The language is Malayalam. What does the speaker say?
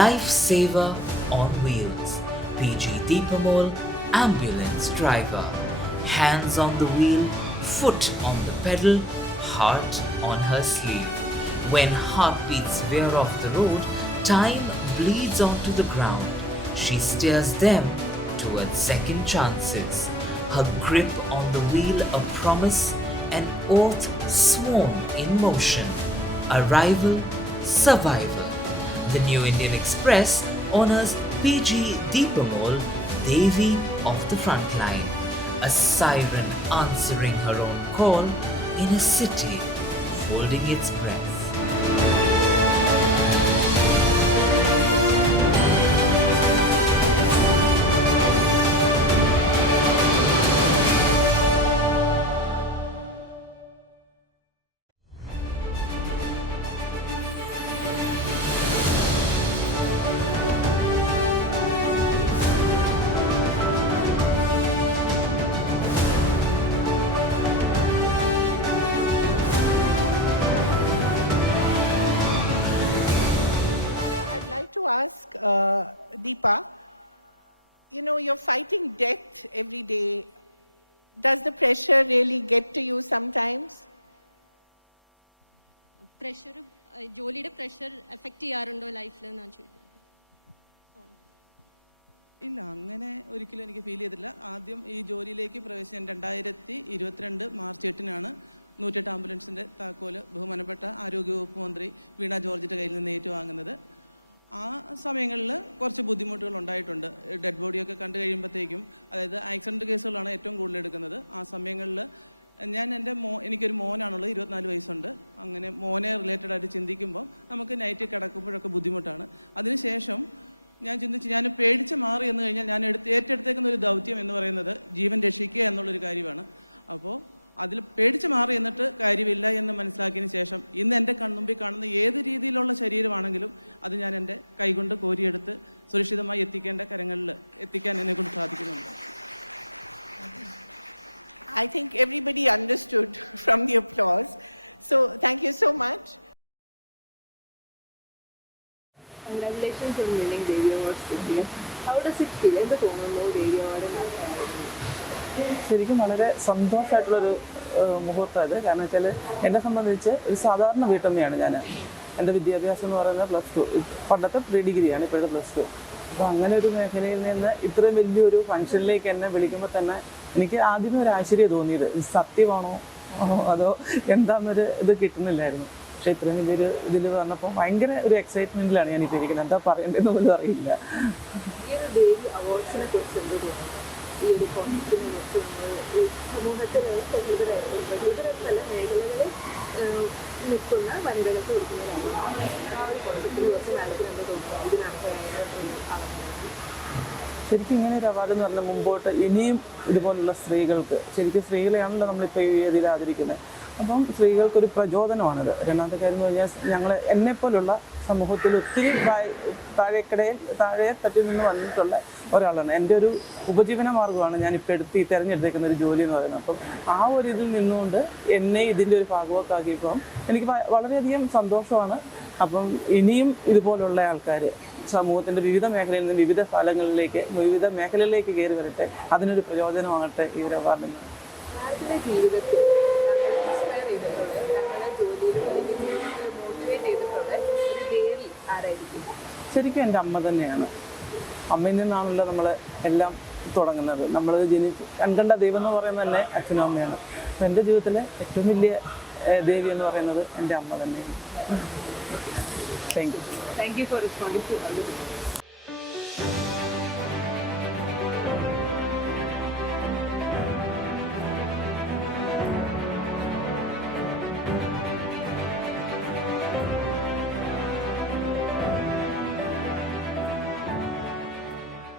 lifesaver on wheels. PG Deepamol, ambulance driver. Hands on the wheel, foot on the pedal, heart on her sleeve. When heartbeats veer off the road, time bleeds onto the ground. She steers them towards second chances. Her grip on the wheel a promise, an oath sworn in motion. Arrival, survival. The New Indian Express honors PG Deepamol, Devi of the Frontline, a siren answering her own call in a city holding its breath. To ask Deepa, you're fighting death every day. Does the pressure really get to you sometimes? Pressure, ജോലിയുടെ പ്രഷർ എഫക്റ്റ് ചെയ്യാറുണ്ടോ ലൈഫിൽ എന്നാണ് ചോദിക്കുന്നത്. ഇല്ല, അങ്ങനെ ഒരിക്കലും എനിക്ക് ഫീൽ ചെയ്തില്ല. ആദ്യം ഈ ജോലിയിലേക്ക് പ്രവേശിക്കാൻ 2022 മാർച്ച് 8-നാണ് 108 ആംബുലൻസിൻ്റെ താക്കോല് ബഹുമാനപ്പെട്ട ആരോഗ്യവകുപ്പ് മന്ത്രി വീണ ജോർജിൻ്റെ കയ്യിൽ നിന്ന് ഏറ്റുവാങ്ങുന്നത്. ആ സമയങ്ങളിൽ കുറച്ച് ബുദ്ധിമുട്ടുകൾ ഉണ്ടായിട്ടുണ്ട്. ഡെഡ് ബോഡിയൊക്കെ കണ്ടു കഴിയുമ്പോഴത്തേക്കും, അതായത് ആക്സിഡൻറ്റ് കേസുകളാണ് ഏറ്റവും കൂടുതൽ എടുക്കുന്നത്. ആ സമയങ്ങളിൽ ഞാൻ എനിക്കൊരു മോനാണുള്ളത്, 24 വയസ്സുണ്ട്. അങ്ങനെ മോനെ റിലേറ്റഡ് ആയിട്ട് ചിന്തിക്കുമ്പോൾ നമുക്ക് നൈറ്റ് കിടക്കുമ്പോഴൊക്കെ ബുദ്ധിമുട്ടാണ്. അതിനുശേഷം ഞാൻ പേടിച്ച് മാറി എന്ന് കഴിഞ്ഞാൽ ഞാൻ ഏറ്റെടുത്തേക്കുന്ന ഒരു ദൗത്യം എന്ന് പറയുന്നത് ജീവൻ രക്ഷിക്കുക എന്നുള്ളൊരു കാര്യമാണ്. അപ്പോൾ അതിൽ പേടിച്ച് മാറി എന്നിട്ട് കാര്യമില്ല എന്ന് മനസ്സിലാക്കിയതിന് ശേഷം ഇന്ന് എൻ്റെ കൺമുമ്പിൽ കാണുന്ന ഏത് രീതിയിലുള്ള ശരീരമാണെങ്കിലും അത് ഞാൻ എൻ്റെ കൈകൊണ്ട് കോരിയെടുത്ത് സുരക്ഷിതമായി എത്തിക്കേണ്ട കരങ്ങളിൽ എത്തിക്കാൻ എന്നെക്കൊണ്ട് സാധിക്കുന്നുണ്ട്. I think everybody understood from the applause. So thank you so much. Congratulations on winning Devi Awards this year. How does it feel? എന്ത് തോന്നുന്നു Devi Award? ശരിക്കും വളരെ സന്തോഷമായിട്ടുള്ളൊരു മുഹൂർത്തം ഇത്. കാരണം വെച്ചാൽ എന്നെ സംബന്ധിച്ച് ഒരു സാധാരണ വീട്ടമ്മയാണ് ഞാൻ. എൻ്റെ വിദ്യാഭ്യാസം എന്ന് പറയുന്നത് +2, പണ്ടത്തെ പ്രീ ഡിഗ്രിയാണ്, ഇപ്പോഴത്തെ +2. അപ്പോൾ അങ്ങനെ ഒരു മേഖലയിൽ നിന്ന് ഇത്രയും വലിയൊരു ഫംഗ്ഷനിലേക്ക് എന്നെ വിളിക്കുമ്പോൾ തന്നെ എനിക്ക് ആദ്യമേ ഒരു ആശ്ചര്യം തോന്നിയത് ഇത് സത്യമാണോ അതോ എന്താണെന്നൊരു ഇത് കിട്ടുന്നില്ലായിരുന്നു. പക്ഷേ ഇത്രയും വലിയൊരു ഇതിൽ വന്നപ്പോൾ ഭയങ്കര ഒരു എക്സൈറ്റ്മെൻറ്റിലാണ് ഞാനിപ്പോൾ ഇരിക്കുന്നത്. എന്താ പറയേണ്ടതെന്ന് പോലും അറിയില്ല. ഈ ഒരു ദേവി അവാർഡ്സിനെ കുറിച്ച് എന്ത് തോന്നുന്നു? ഈ ഒരു കോൺസെപ്റ്റിനെ കുറിച്ച് സമൂഹത്തിലെ ബഹുതര പല മേഖലകളിൽ നിൽക്കുന്ന വനിതകൾക്ക് കൊടുക്കുന്നതാണ്. ആ ഒരു കോൺസെപ്റ്റിനെ കുറിച്ച് മാഡത്തിന് എന്താ തോന്നുന്നു? ഇതിനകത്ത് ശരിക്കും ഇങ്ങനെ ഒരു അവാർഡ് എന്ന് പറഞ്ഞാൽ മുമ്പോട്ട് ഇനിയും ഇതുപോലുള്ള സ്ത്രീകൾക്ക്, ശരിക്കും സ്ത്രീകളെയാണല്ലോ നമ്മളിപ്പോൾ ഈ ഇതിൽ ആദരിക്കുന്നത്. അപ്പം സ്ത്രീകൾക്കൊരു പ്രചോദനമാണിത്. രണ്ടാമത്തെ കാര്യം എന്ന് പറഞ്ഞാൽ എന്നെപ്പോലുള്ള സമൂഹത്തിൽ ഒത്തിരി താഴെ തട്ടിൽ നിന്ന് വന്നിട്ടുള്ള ഒരാളാണ്. എൻ്റെ ഒരു ഉപജീവന മാർഗ്ഗമാണ് ഞാനിപ്പോൾ തിരഞ്ഞെടുത്തേക്കുന്ന ഒരു ജോലി എന്ന് പറയുന്നത്. അപ്പം ആ ഒരു ഇതിൽ നിന്നുകൊണ്ട് എന്നെ ഇതിൻ്റെ ഒരു ഭാഗമാക്കിയപ്പം എനിക്ക് വളരെയധികം സന്തോഷമാണ്. അപ്പം ഇനിയും ഇതുപോലുള്ള ആൾക്കാർ സമൂഹത്തിൻ്റെ വിവിധ മേഖലയിൽ നിന്ന് വിവിധ സ്ഥലങ്ങളിലേക്ക് വിവിധ മേഖലകളിലേക്ക് കയറി വരട്ടെ, അതിനൊരു പ്രചോദനമാകട്ടെ ഈ ഒരു അവാർഡിന്. ശരിക്കും എൻ്റെ അമ്മ തന്നെയാണ്. അമ്മയിൽ നിന്നാണല്ലോ നമ്മൾ എല്ലാം തുടങ്ങുന്നത്. നമ്മൾ കണ്ട ദൈവം എന്ന് പറയുന്നത് തന്നെ അച്ഛനും അമ്മയാണ്. അപ്പം എൻ്റെ ജീവിതത്തിലെ ഏറ്റവും വലിയ ദേവി എന്ന് പറയുന്നത് എൻ്റെ അമ്മ തന്നെയാണ്. Thank you. Thank you for responding to all the questions.